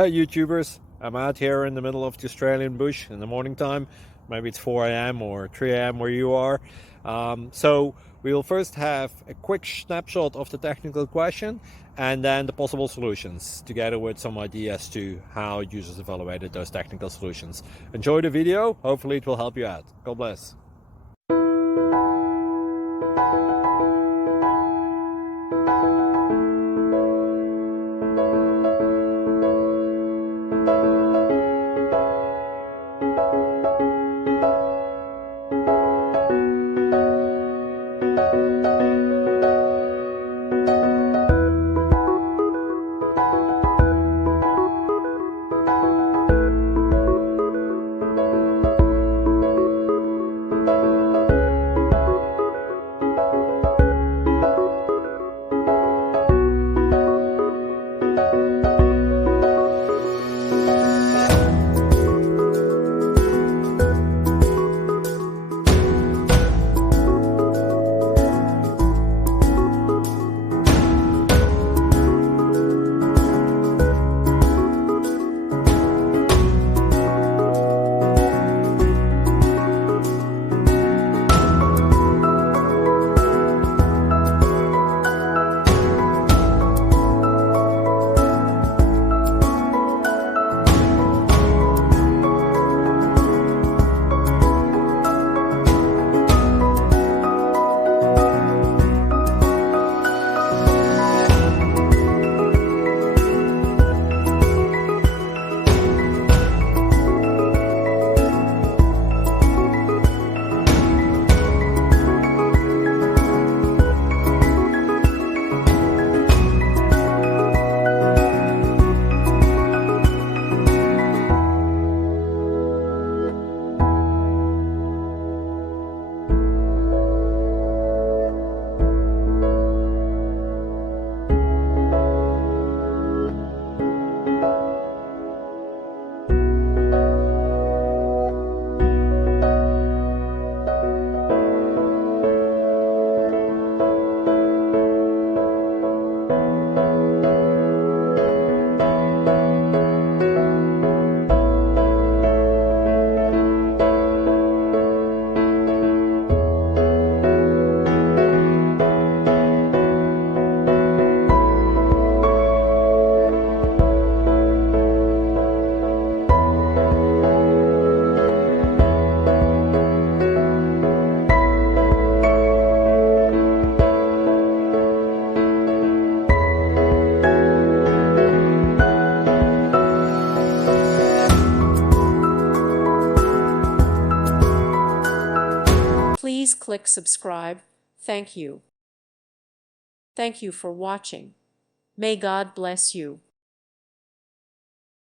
Hey YouTubers, I'm out here in the middle of the Australian bush in the morning time. Maybe it's 4 a.m. or 3 a.m. where you are. So we will first have a quick snapshot of the technical question and then the possible solutions, together with some ideas to how users evaluated those technical solutions. Enjoy the video, hopefully it will help you out. God bless. Please click subscribe. Thank you. Thank you for watching. May God bless you.